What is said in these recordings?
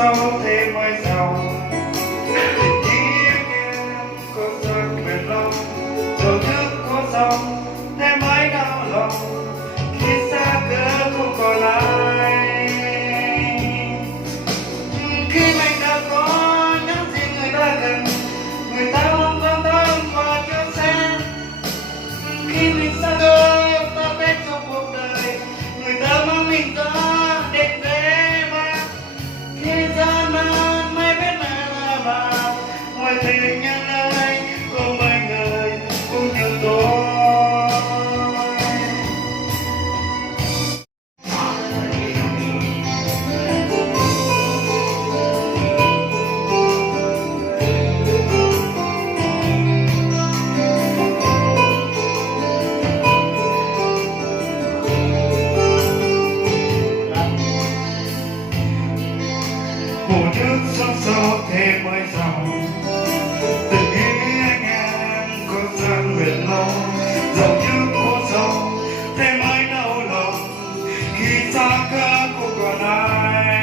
sâu thêm mây giàu tình yêu em có giấc bền lâu dầu nước có sông thêm mãi đau lòng khi xa cớ không còn ai. Khi mình đã có những gì người ta cần, người ta không quan tâm và cho xem. Khi mình xa cơ ta biết trong cuộc đời, người ta mang mình ra để mà khi gian nan mới biết là vào ngoài tình nhân ơi có mấy người cũng như tôi. Hồ nước sóng sâu thêm mây dòng tình ý anh em có gian nguyện lâu dẫu như có sâu thêm mãi đau lòng khi xa cơ không còn ai.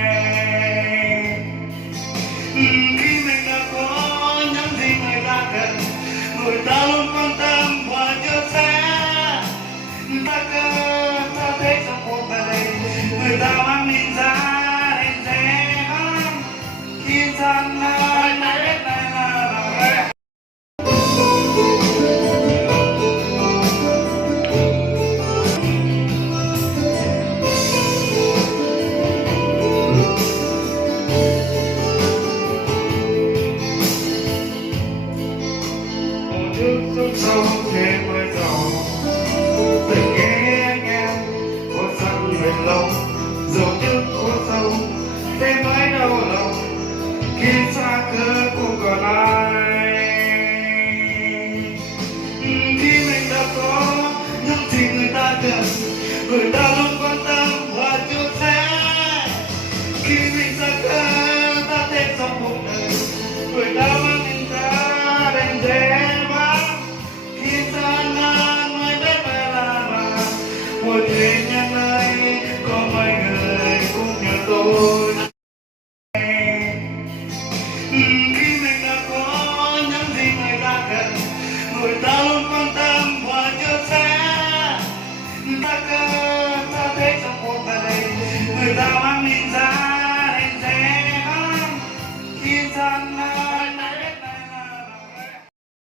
Khi mình đã có những gì người ta cần, người ta luôn quan tâm và chia sẻ. Ta cơ ta thấy trong cuộc đời, người ta mang mình ra gian nan mới biết đây là bảo hồ nước sông sâu thêm mây giàu tình nghĩa anh em có rằng bền lâu dầu nước có sâu thêm mãi đau lòng khi xa cơ không còn ai. Khi mình đã có những gì người ta cần, người ta luôn quan tâm và chia sẻ. Khi mình xa cơ ta thêm trong cuộc đời, người ta mang mình ra đành dễ vắng. Khi gian nan mới biết phải là mà một thuyền nhân ơi có mấy người cũng như tôi. Khi mình đã có những gì người ta cần, người ta luôn quan tâm và chia sẻ. Ta cơ ta thấy trong cuộc đời, người ta mang mình ra để dễ vắng khi gian nan.